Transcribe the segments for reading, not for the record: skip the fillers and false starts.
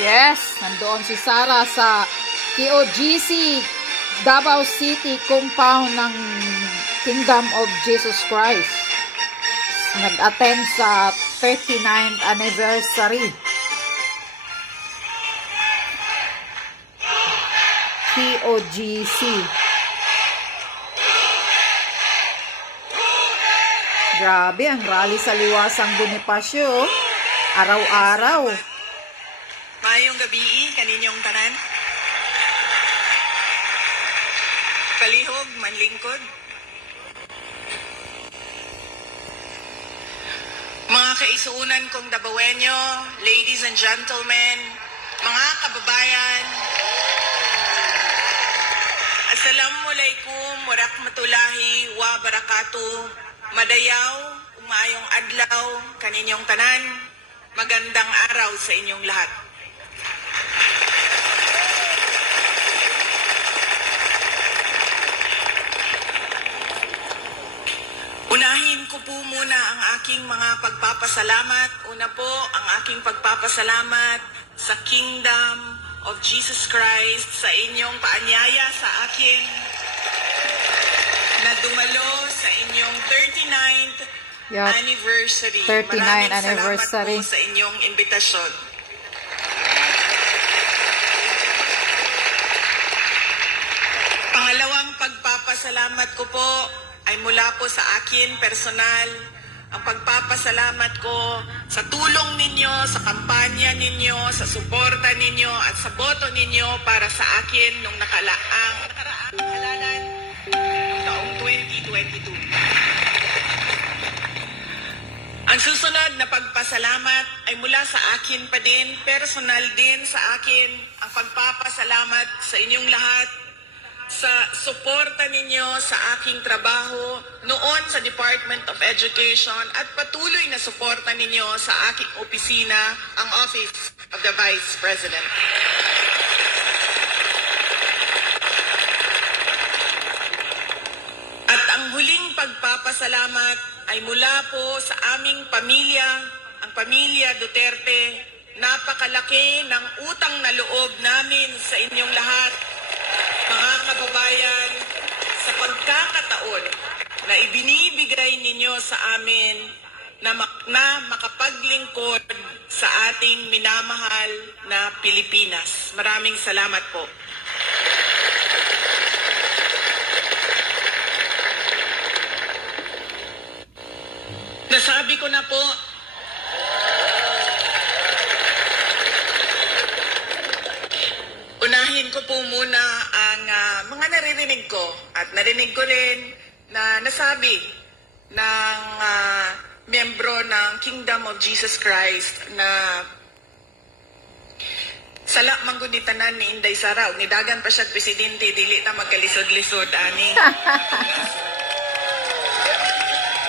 Yes, nandoon si Sarah sa KOGC Davao City compound ng Kingdom of Jesus Christ. Nag-attend sa 39th anniversary. KOGC. Grabe, ang rally sa Liwasang Bonifacio. Araw-araw. Mayong gabi, kaninyong tanan. Palihog, manlingkod. Mga kaisuunan kong Dabawenyo, ladies and gentlemen, mga kababayan, Assalamualaikum warahmatullahi wabarakatuh. Madayaw, umayong adlaw, kaninyong tanan, magandang araw sa inyong lahat. Unahin ko po muna ang aking mga pagpapasalamat. Una po, ang aking pagpapasalamat sa Kingdom of Jesus Christ sa inyong paanyaya sa akin na dumalo sa inyong 39th anniversary. 39th anniversary. Salamat po sa inyong imbitasyon. Pangalawang pagpapasalamat ko po ay mula po sa akin personal. Ang pagpapasalamat ko sa tulong ninyo, sa kampanya ninyo, sa suporta ninyo at sa boto ninyo para sa akin nung nakaraang halalan ng taong 2022. Ang susunod na pagpasalamat ay mula sa akin pa din, personal din sa akin, ang pagpapasalamat sa inyong lahat sa suporta ninyo sa aking trabaho noon sa Department of Education at patuloy na suporta ninyo sa aking opisina, ang Office of the Vice President. At ang huling pagpapasalamat ay mula po sa aming pamilya, ang pamilya Duterte. Napakalaki ng utang na loob namin sa inyong lahat, mga kababayan, sa pagkakataon na ibinibigay ninyo sa amin na makapaglingkod sa ating minamahal na Pilipinas. Maraming salamat po. Nasabi ko na po, unahin ko po muna ang mga naririnig ko at narinig ko rin na nasabi ng miyembro ng Kingdom of Jesus Christ na sala manggunitanan ni Inday Sara, nidagan pa siya presidente, dili ta magkalisod-lisod, ani.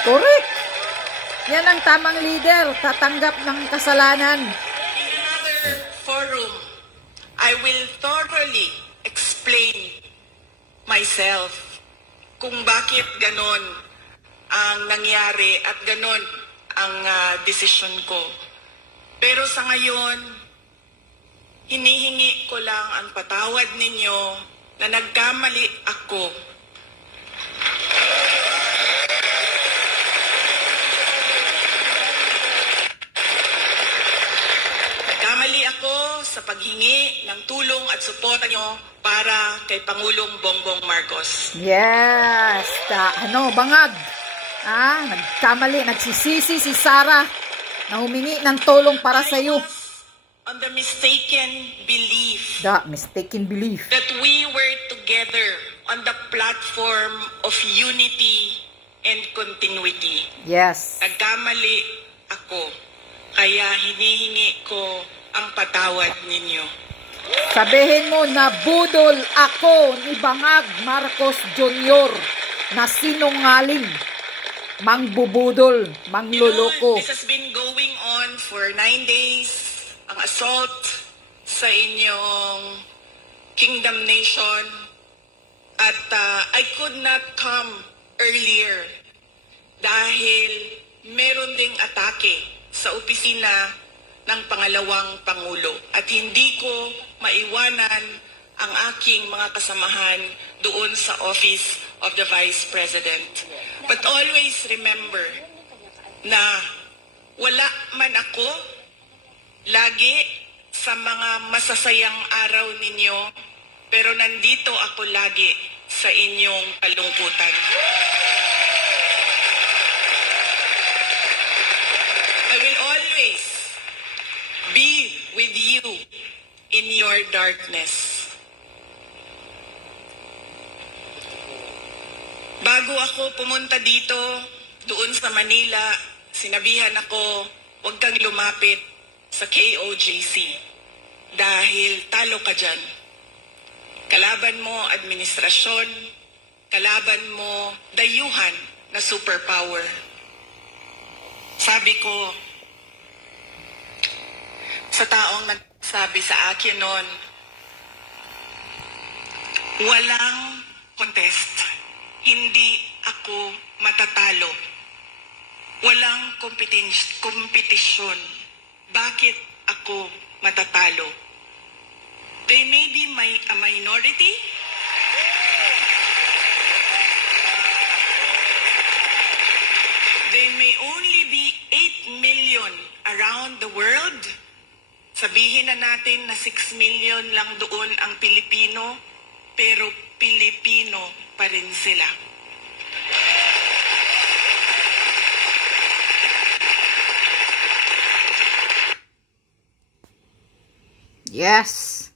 Correct! Yan ang tamang leader, tatanggap ng kasalanan. In another forum, I will thoroughly explain myself kung bakit ganon ang nangyari at ganon ang desisyon ko. Pero sa ngayon, hinihingi ko lang ang patawad ninyo na nagkamali ako. Nagkamali ako sa paghingi ng tulong at suporta nyo para kay Pangulong Bongbong Marcos. Yes! Bangag! Nagkamali, nagsisisi si Sarah na humingi ng tulong para sa iyo. On the mistaken belief that we were together on the platform of unity and continuity. Yes. Nagkamali ako, kaya hinihingi ko ang patawad ninyo. Sabihin mo na budol ako ni Bangag Marcos Jr. na sinungaling, mangbubudol, mangluloko. This has been going on for 9 days. Ang assault sa inyong Kingdom Nation. At I could not come earlier dahil meron ding atake sa opisina ng pangalawang Pangulo at hindi ko maiwanan ang aking mga kasamahan doon sa Office of the Vice President. But always remember na wala man ako lagi sa mga masasayang araw ninyo, pero nandito ako lagi sa inyong kalungkutan. I will always be with you in your darkness. Bago ako pumunta dito, doon sa Manila, sinabihan ako, huwag kang lumapit sa KOJC dahil talo ka dyan. Kalaban mo administrasyon, kalaban mo dayuhan na superpower. Sabi ko sa taong nagsabi sa akin noon, walang contest. Hindi ako matatalo. Walang kompetisyon. Bakit ako matatalo? They may be a minority. They may only be 8 million around the world. Sabihin na natin na 6 million lang doon ang Pilipino, pero Pilipino pa rin sila. Yes.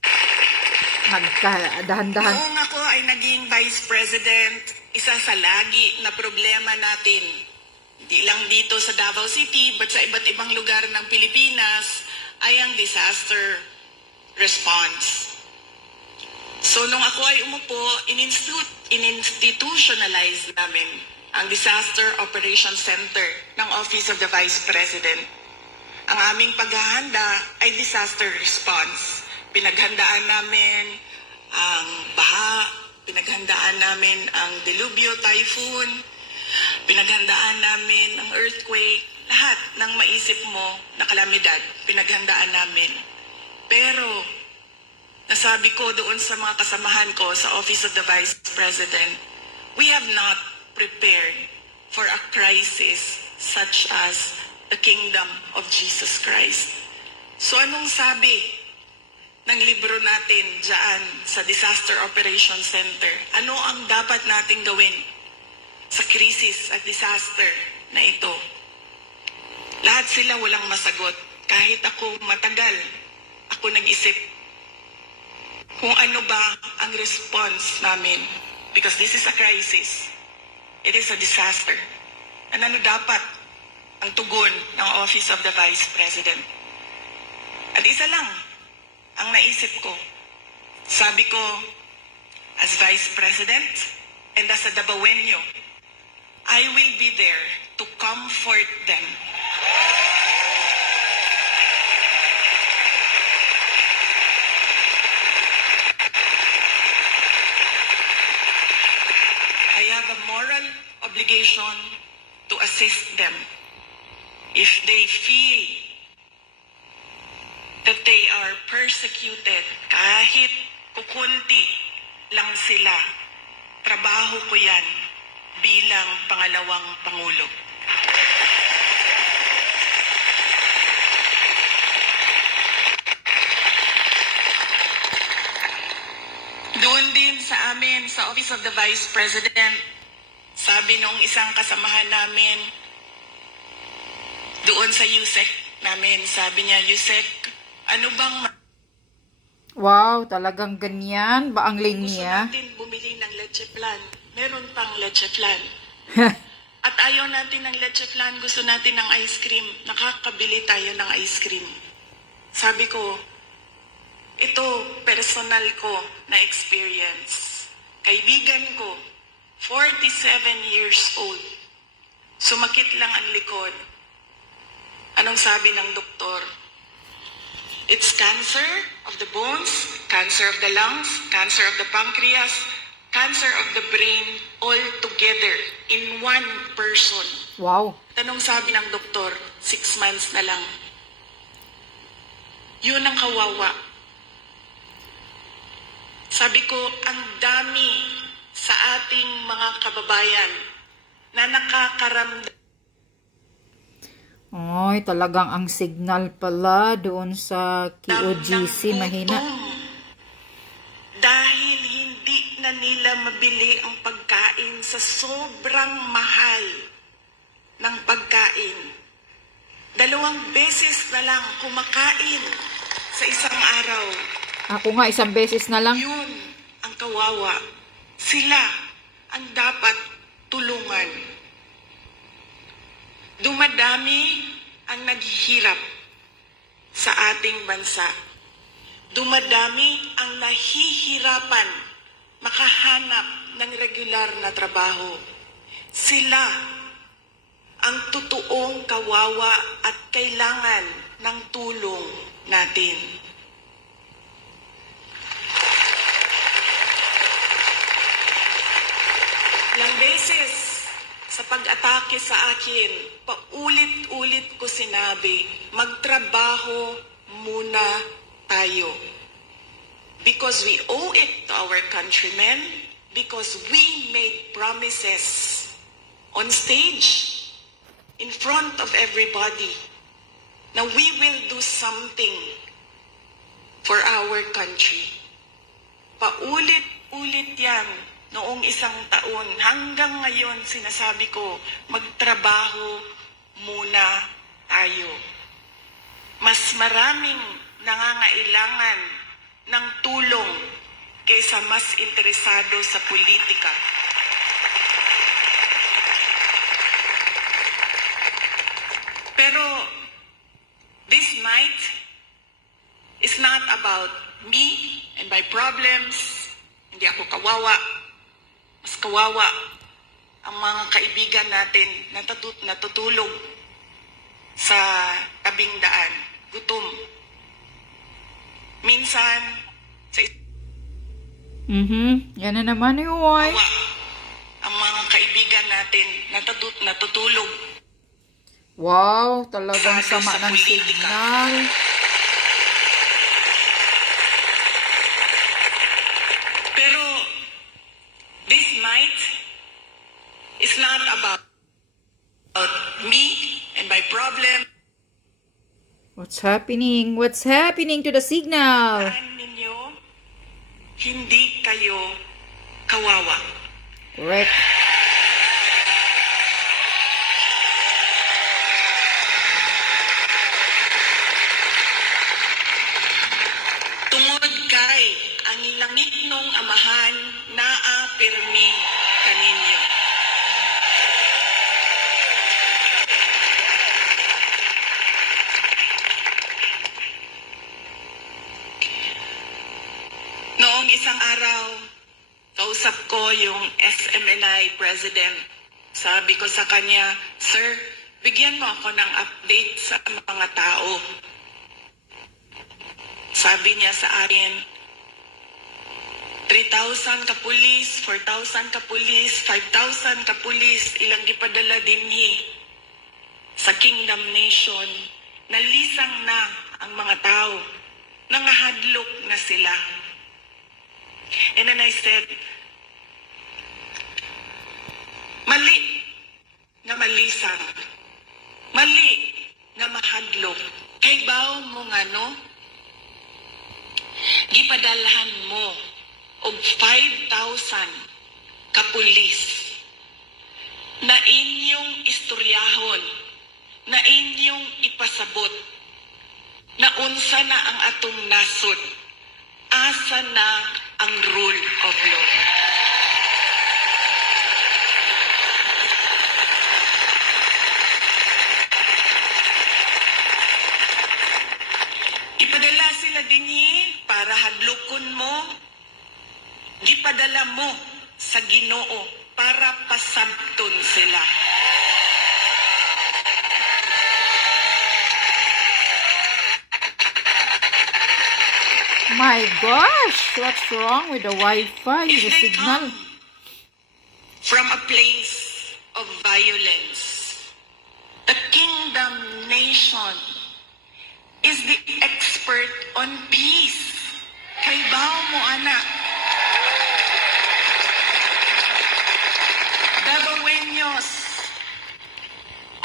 Dahan-dahan. Noong ako ay naging Vice President, isa sa lagi na problema natin, hindi lang dito sa Davao City, but sa iba't ibang lugar ng Pilipinas, ay ang disaster response. So, nung ako ay umupo, in-institutionalize namin ang Disaster Operations Center ng Office of the Vice President. Ang aming paghahanda ay disaster response. Pinaghandaan namin ang baha, pinaghandaan namin ang delubyo, typhoon, pinaghandaan namin ang earthquake, lahat ng maisip mo na kalamidad, pinaghandaan namin. Pero, nasabi ko doon sa mga kasamahan ko sa Office of the Vice President, we have not prepared for a crisis such as the kingdom of Jesus Christ. So anong sabi ng libro natin dyan sa Disaster Operations Center? Ano ang dapat nating gawin sa krisis at disaster na ito? Lahat sila walang masagot. Kahit ako matagal, ako nag-isip kung ano ba ang response namin. Because this is a crisis. It is a disaster. And ano dapat ang tugon ng Office of the Vice President? At isa lang ang naisip ko. Sabi ko, as Vice President and as a Dabawenyo, I will be there to comfort them. I have a moral obligation to assist them if they feel that they are persecuted, kahit kukunti lang sila. Trabaho ko yan bilang pangalawang Pangulo. Doon din sa amin, sa Office of the Vice President, sabi nung isang kasamahan namin, doon sa USEC namin, sabi niya, USEC, ano bang Wow, talagang ganyan ba ang linya? gusto natin bumili ng leche plan? Meron pang leche plan. At ayaw natin ng leche plan, gusto natin ng ice cream. Nakakabili tayo ng ice cream. Sabi ko, ito personal ko na experience. Kaibigan ko, 47 years old. Sumakit lang ang likod. Anong sabi ng doktor? It's cancer of the bones, cancer of the lungs, cancer of the pancreas, cancer of the brain, all together in one person. Wow. Tanong sabi ng doktor, 6 months na lang. Yun ang kawawa. Sabi ko, ang dami sa ating mga kababayan na nakakaramdam. Ay, talagang ang signal pala doon sa QOGC mahina. Dahil hindi na nila mabili ang pagkain sa sobrang mahal ng pagkain. 2 beses na lang kumakain sa isang araw. Ako nga, 1 beses na lang. Yun ang kawawa. Sila ang dapat tulungan. Dumadami ang naghihirap sa ating bansa. Dumadami ang nahihirapan makahanap ng regular na trabaho. Sila ang totoong kawawa at kailangan ng tulong natin. Ilang beses sa pag-atake sa akin, paulit-ulit ko sinabi, magtrabaho muna tayo. Because we owe it to our countrymen, because we made promises on stage, in front of everybody, na we will do something for our country. Paulit-ulit yan noong 1 taon. Hanggang ngayon, sinasabi ko, magtrabaho muna tayo. Mas maraming nangangailangan ng tulong kaysa mas interesado sa politika. Pero this might is not about me and my problems. Hindi ako kawawa. Mas kawawa ang mga kaibigan natin na natutulog sa tabing daan. Gutom. Minsan, sa Yan na naman yung why. ang mga kaibigan natin natutulog. Wow, talagang Sa sama ng politika. signal. Pero this might is not about me and my problem. What's happening? What's happening to the signal? Saan ninyo, hindi kayo kawawa. Correct. Tungod kay ang langit nung amahan naa pirmi kaninyo. Noong isang araw, kausap ko yung SMNI President. Sabi ko sa kanya, Sir, bigyan mo ako ng update sa mga tao. Sabi niya sa akin, 3,000 ka pulis, 4,000 ka pulis, 5,000 ka pulis, ilang gipadala dinhi sa Kingdom Nation. Nalisang na ang mga tao. Nangahadlok na sila. And then I said, mali na malisang. Mali na mahadlok. Kay baw mo nga no, gipadalhan mo og 5,000 ka pulis na inyong istoryahon, na inyong ipasabot, na unsa na ang atong nasod, asa na ang rule of law. Ipadala sila dinhi para hadlokon mo. Gipadala mo sa Ginoo para pasabton sila. My gosh, what's wrong with the Wi-Fi, If the they signal? come from a place of violence, the Kingdom Nation is the expression expert on peace. Kay bao mo, anak. Davaoeños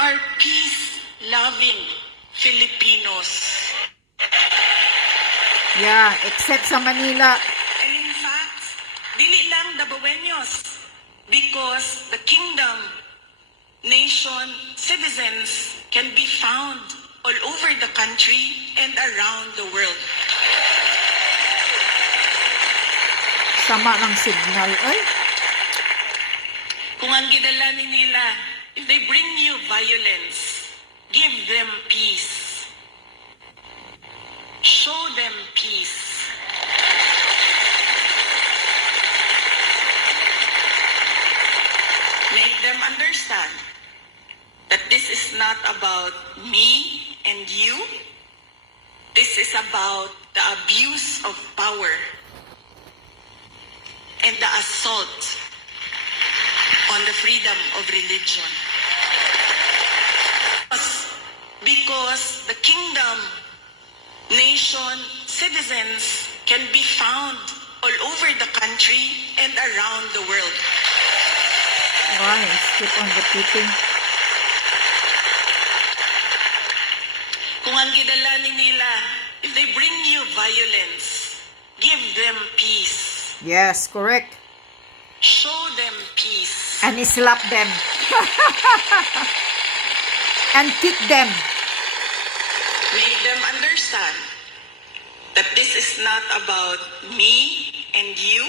are peace-loving Filipinos. Yeah, except sa Manila. And in fact, dili lang Davaoeños, because the kingdom, nation, citizens can be found all over the country and around the world. Sama ng signal. Ay, Kung ang gidala ni nila, if they bring you violence, give them peace. Show them peace. Make them understand that this is not about me and you. This is about the abuse of power and the assault on the freedom of religion. Because the kingdom, nation, citizens can be found all over the country and around the world. why? Keep on repeating. Kung ang gidala ni nila, if they bring you violence, give them peace. Yes, correct. Show them peace. And slap them. And kick them. Make them understand that this is not about me and you.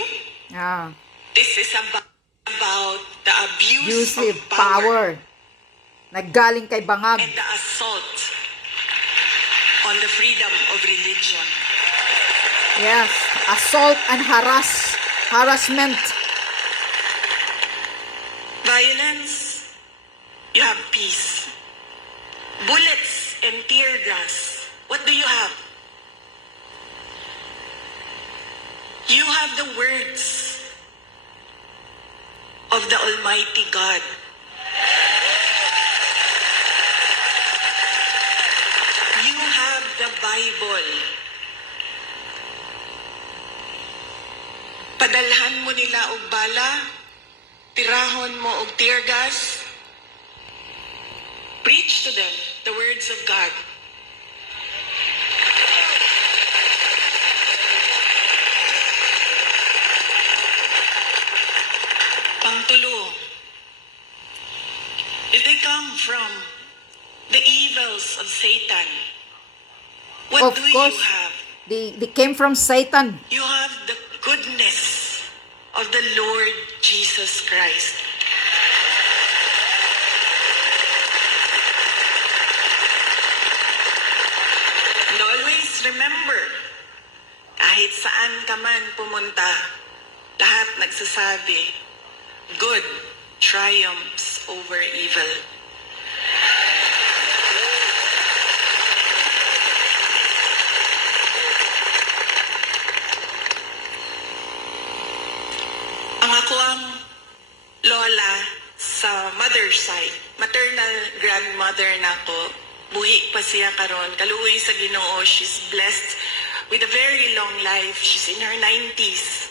Ah, This is about the abuse abusive of power Naggaling kay Bangag. and the assault on the freedom of religion. Yes, assault and harassment. Violence, you have peace. Bullets and tear gas, what do you have? You have the words of the Almighty God. You have the Bible. Padalhan mo nila og bala, tirahon mo og tear gas. Preach to them the words of God. Pangtulo, if they come from the evils of Satan, what Of do course. you have? They came from Satan. You have the goodness of the Lord Jesus Christ. And always remember, kahit saan ka man pumunta, lahat nagsasabi, good triumphs over evil. Ang ako ang lola sa mother side, maternal grandmother nako, buhi pa siya karon, kaluoy sa Ginoo, she's blessed with a very long life. She's in her 90s.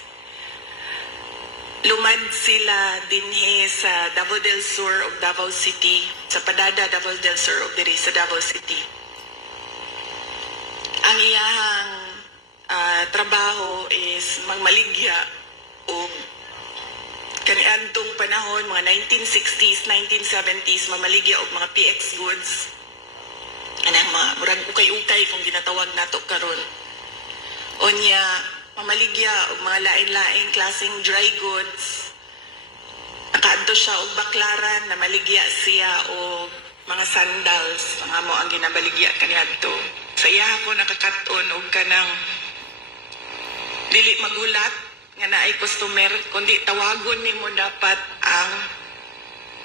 Lumad sila dinhi sa Davao del Sur of Davao City, sa Padada Davao del Sur of diri sa Davao City. Ang iyahang trabaho is magmaligya o kaniadtong panahon, mga 1960s, 1970s, mamaligya og mga PX goods. Anang mga murag ukay-ukay kung ginatawag nato karon. Onya, mamaligya og mga lain-lain klaseng dry goods. Nakaadto siya og baklaran na maligya siya og mga sandals, mga mo ang ginabaligya kaniadto. Sa iya ako nakakaton og kanang dili magulat nga naay customer, kundi tawagon nimo dapat ang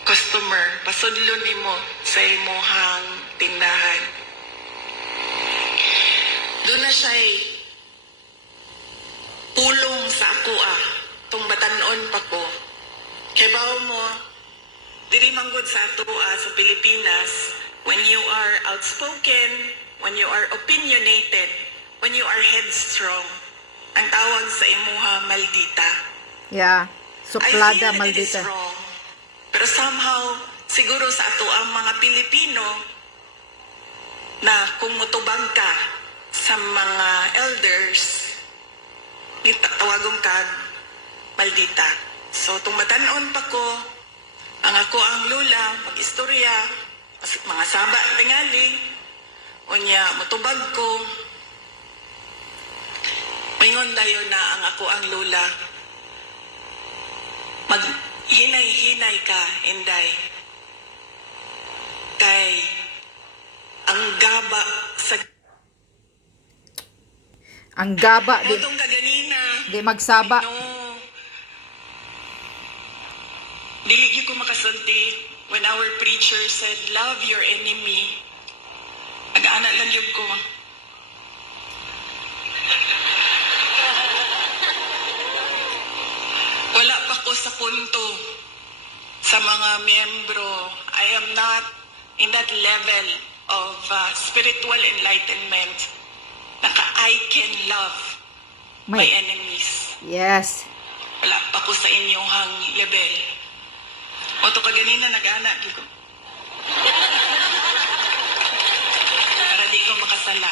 customer, pasudlon nimo sa imong tindahan. Doon na siya pulong sa ako tung batanon pa ko. Kaya ba mo, diri manggod sa ato sa Pilipinas, when you are outspoken, when you are opinionated, when you are headstrong, ang tawag sa imuha, maldita. Yeah. I Suplada, feel that it is maldita. wrong. Pero somehow, siguro sa ato ang mga Pilipino, na kung mutubag ka sa mga elders, tawagong kag maldita. So, tumbatanon pa ko, ang ako ang lula, mag-istorya, mga saba tingali, unya, mutubag ko, mingon dayon na ang ako ang lula, maghinay-hinay ka, Inday, kay ang gaba sa Ang gaba, di, mutong kaganina, di magsaba. no, dili ko makasulti when our preacher said, love your enemy. Nag-aana lang yun ko. Wala pa ko sa punto sa mga miyembro. I am not in that level of spiritual enlightenment. I can love my enemies. Yes. Wala pa ko sa inyong level. O to kaganina nag-ana ko. Para di ko makasala.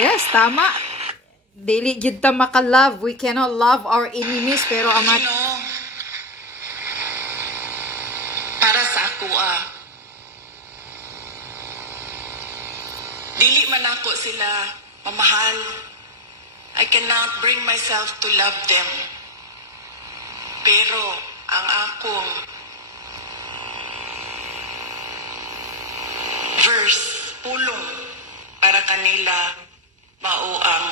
Yes, tama. Dili jud ta maka-love. We cannot love our enemies, pero ama You know, para sa ako dili man ako sila mamahal. I cannot bring myself to love them. Pero ang akong verse, pulong para kanila mao ang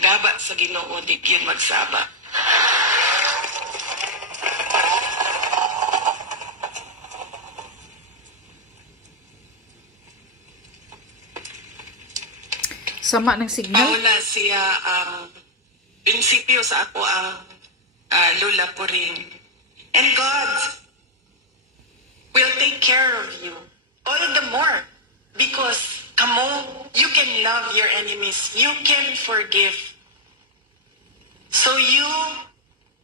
gaba sa Ginoo, di gyud magsaba. sama ng signal. Mauna siya ang prinsipyo sa ako ang lula po rin. And God will take care of you all the more because kamo, you can love your enemies. You can forgive. So you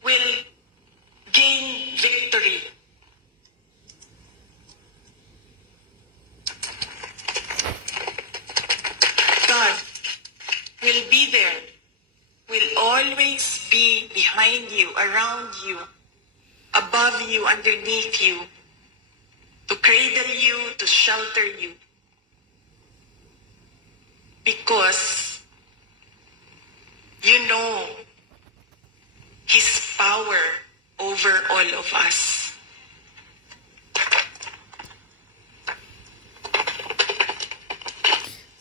will gain victory. God will be there, will always be behind you, around you, above you, underneath you, to cradle you, to shelter you. Because you know His power over all of us.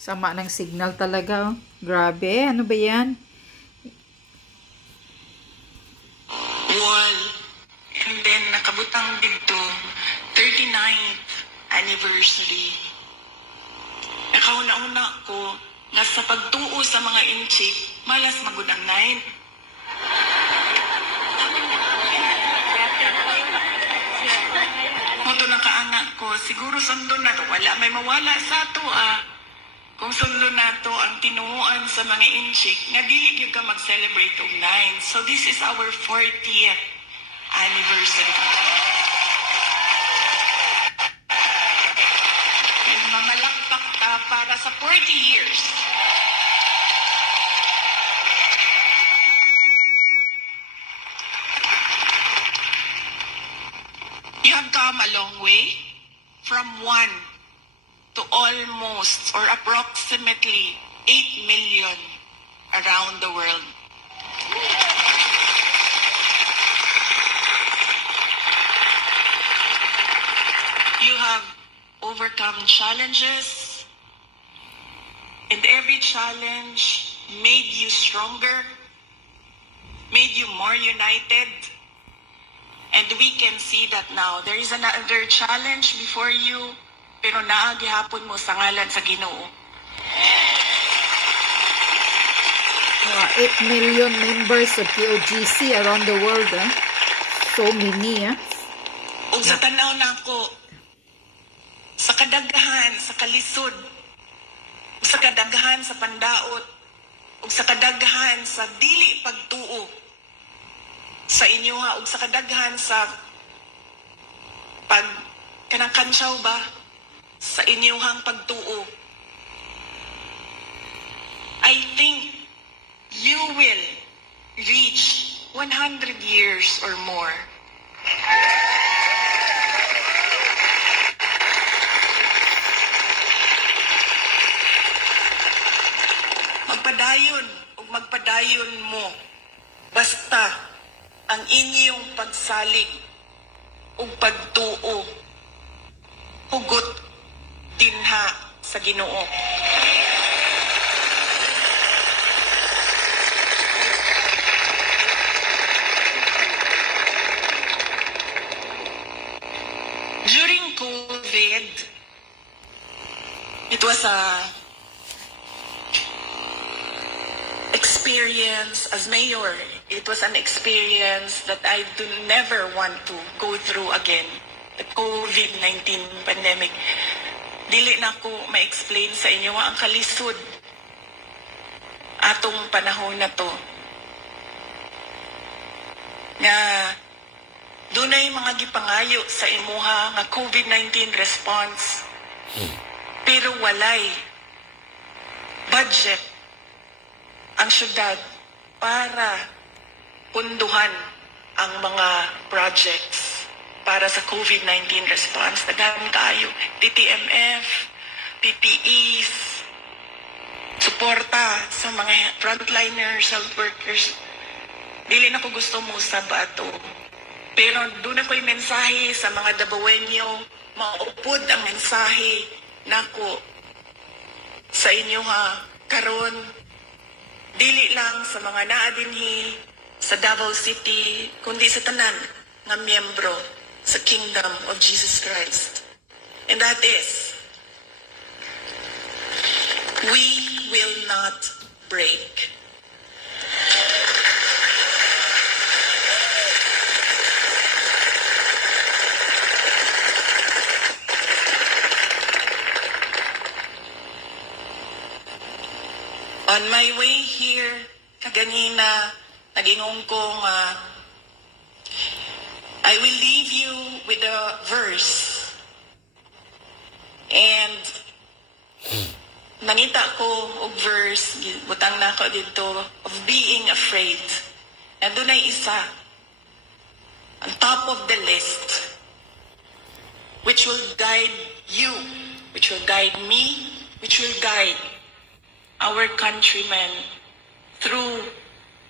Sama ng signal talaga. Oh. Grabe, ano ba yan? Wall. And then nakabutang dito, 39th anniversary. Nakauna-una ko nga sa pagtuo sa mga inchik, malas magudang 9. Muto na kaanak ko, siguro sundo na to. Wala may mawala sa to Kung sundo na to ang tinuuan sa mga inchik, nga dili gyud ka mag-celebrate og 9. So this is our 40th anniversary. And mamalakpak ta para sa 40 years. You have come a long way from 1 to almost or approximately 8 million around the world. You have overcome challenges, and every challenge made you stronger, made you more united, and we can see that now. There is another challenge before you, pero naagihapon mo sa ngalan sa Ginoo. 8 million members of POGC around the world. So many. Ug sa tanaw na ako, sa kadaghan, sa kalisod, ug sa kadaghan sa pandaot, ug sa kadaghan sa dili pagtuo sa inyo ha, ug sa kadaghan sa kanang kansyaw ba sa inyong pagtuo. I think you will reach 100 years or more. Magpadayon o magpadayon mo basta ang inyong pagsalig o pagtuo hugot dinha sa Ginoo. During COVID, it was a experience as mayor. It was an experience that I do never want to go through again. The COVID-19 pandemic. Dili na ko ma-explain sa inyo ang kalisod atong panahon na to. Nga dunay mga gipangayo sa imuha nga COVID-19 response. Pero walay budget ang syudad para punduhan ang mga projects para sa COVID-19 response. Daghan kaayo, TTMF, PPEs, suporta sa mga frontliners, health workers. Dili na ko gusto mo sa bato. Pero doon ako'y mensahe sa mga Dabawenyo, maupod ang mensahe nako sa inyo karon. Dili lang sa mga naadinhi sa Davao City, kundi sa tanan nga miyembro sa Kingdom of Jesus Christ. And that is, we will not break. On my way here, kaganina, nag-ingong kong, I will leave you with a verse. And nangita ko og verse, butang na ko dito, of being afraid. Nandun ay isa, on top of the list, which will guide you, which will guide me, which will guide our countrymen through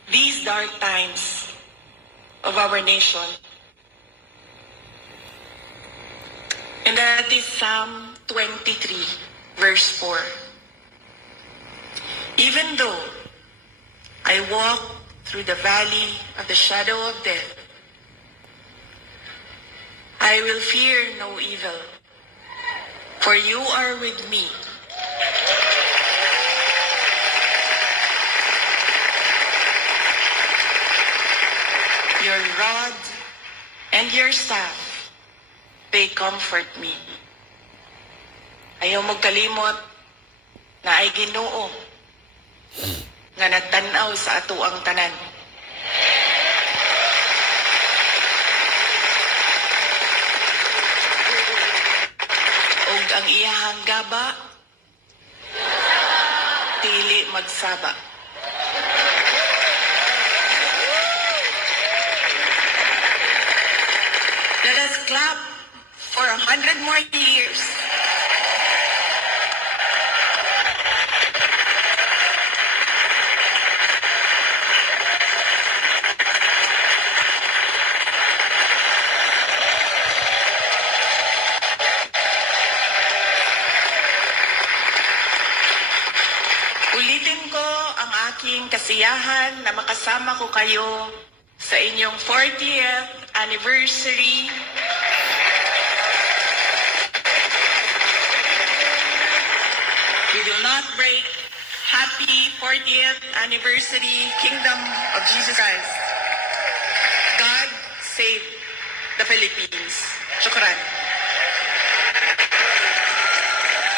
these dark times of our nation. And that is Psalm 23, verse 4. Even though I walk through the valley of the shadow of death, I will fear no evil, for you are with me. Your rod and your staff, they comfort me. Ayaw magkalimot na ay Ginoo nga nagtanaw sa ato ang tanan. Og ang iyahang gaba, dili magsaba. Let us clap for 100 more years. Ulitin ko ang aking kasiyahan na makasama ko kayo sa inyong 40th anniversary. We will not break. Happy 40th anniversary, Kingdom of Jesus Christ. God save the Philippines. Shukran.